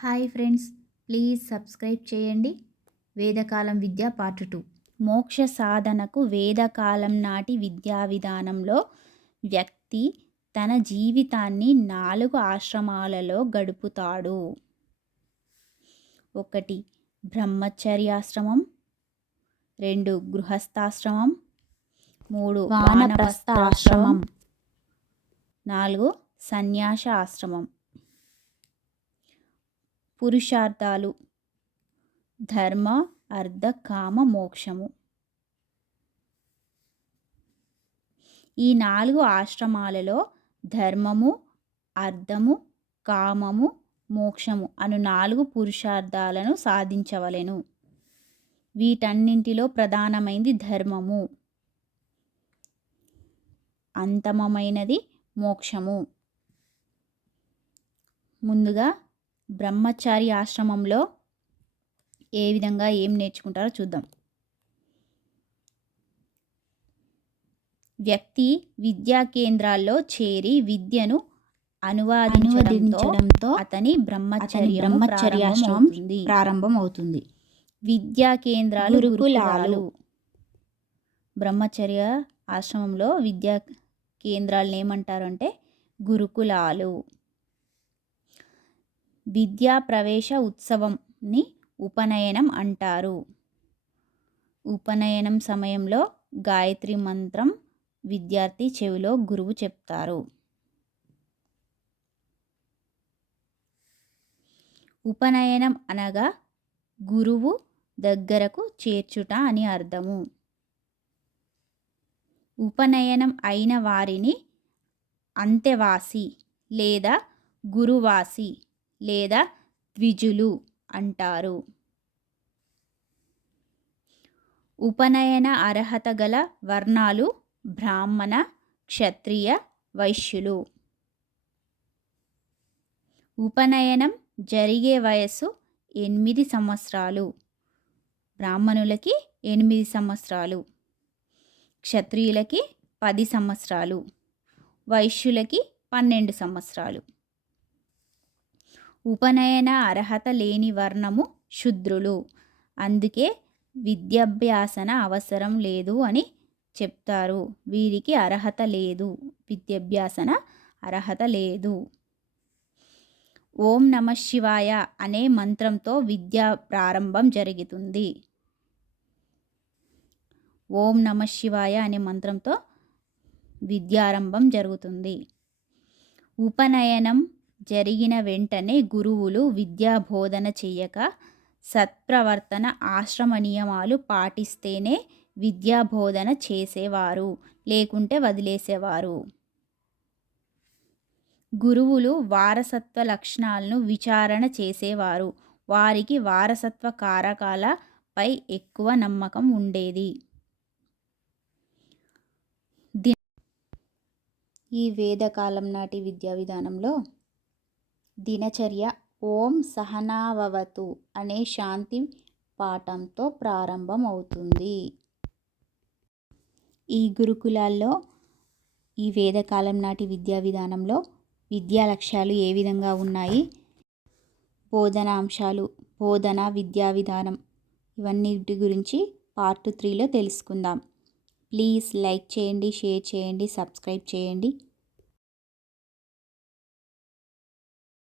Hi friends, please subscribe చేయండి. వేదకాలం విద్య part 2. మోక్ష సాధనకు వేదకాలం నాటి విద్యా విధానంలో వ్యక్తి తన జీవితాన్ని 4 ఆశ్రమాలలో గడుపుతాడు. 1. బ్రహ్మచర్యాశ్రమం, 2. గృహస్థాశ్రమం, 3. వానప్రస్థాశ్రమం, 4. సన్యాస ఆశ్రమం. పురుషార్థాలు: ధర్మ, అర్థ, కామ, మోక్షము. ఈ 4 ఆశ్రమాలలో ధర్మము, అర్థము, కామము, మోక్షము అను 4 పురుషార్థాలను సాధించవలెను. వీటన్నింటిలో ప్రధానమైనది ధర్మము, అంతమమైనది మోక్షము. ముందుగా బ్రహ్మచారి ఆశ్రమంలో ఏ విధంగా ఏం నేర్చుకుంటారో చూద్దాం. వ్యక్తి విద్యా కేంద్రాల్లో చేరి విద్యను అనువాదించడంతో అతని బ్రహ్మచర్యాశ్రమం ప్రారంభమవుతుంది. విద్యా కేంద్రాలు గురుకులాలు. బ్రహ్మచర్య ఆశ్రమంలో విద్యా కేంద్రాలను ఏమంటారు అంటే గురుకులాలు. విద్యా ప్రవేశ ఉత్సవంని ఉపనయనం అంటారు. ఉపనయనం సమయంలో గాయత్రి మంత్రం విద్యార్థి చెవిలో గురువు చెప్తారు. ఉపనయనం అనగా గురువు దగ్గరకు చేర్చుట అని అర్థము. ఉపనయనం అయిన వారిని అంతెవాసి లేదా గురువాసి లేదా ద్విజులు అంటారు. ఉపనయన అర్హత గల వర్ణాలు బ్రాహ్మణ, క్షత్రియ, వైశ్యులు. ఉపనయనం జరిగే వయస్సు 8 సంవత్సరాలు. బ్రాహ్మణులకి 8 సంవత్సరాలు, క్షత్రియులకి 10 సంవత్సరాలు, వైశ్యులకి 12 సంవత్సరాలు. ఉపనయన అర్హత లేని వర్ణము శూద్రులు. అందుకే విద్యాభ్యాసన అవసరం లేదు అని చెప్తారు. వీరికి అర్హత లేదు, విద్యాభ్యాసన అర్హత లేదు. ఓం నమ శివాయ అనే మంత్రంతో విద్యా ప్రారంభం జరుగుతుంది. ఓం నమ శివాయ అనే మంత్రంతో విద్యారంభం జరుగుతుంది. ఉపనయనం జరిగిన వెంటనే గురువులు విద్యా బోధన చేయక సత్ప్రవర్తన, ఆశ్రమ నియమాలు పాటిస్తేనే విద్యా బోధన చేసేవారు, లేకుంటే వదిలేసేవారు. గురువులు వారసత్వ లక్షణాలను విచారణ చేసేవారు. వారికి వారసత్వ కారకాలపై ఎక్కువ నమ్మకం ఉండేది. ఈ వేదకాలం నాటి విద్యా విధానంలో దినచర్య ఓం సహనావవతు అనే శాంతి పాఠంతో ప్రారంభం అవుతుంది. ఈ గురుకులాల్లో ఈ వేదకాలం నాటి విద్యా విధానంలో విద్యా లక్ష్యాలు ఏ విధంగా ఉన్నాయి, బోధనా అంశాలు, బోధన, విద్యా విధానం ఇవన్నిటి గురించి పార్ట్ 3లో తెలుసుకుందాం. ప్లీజ్ లైక్ చేయండి, షేర్ చేయండి, సబ్స్క్రైబ్ చేయండి.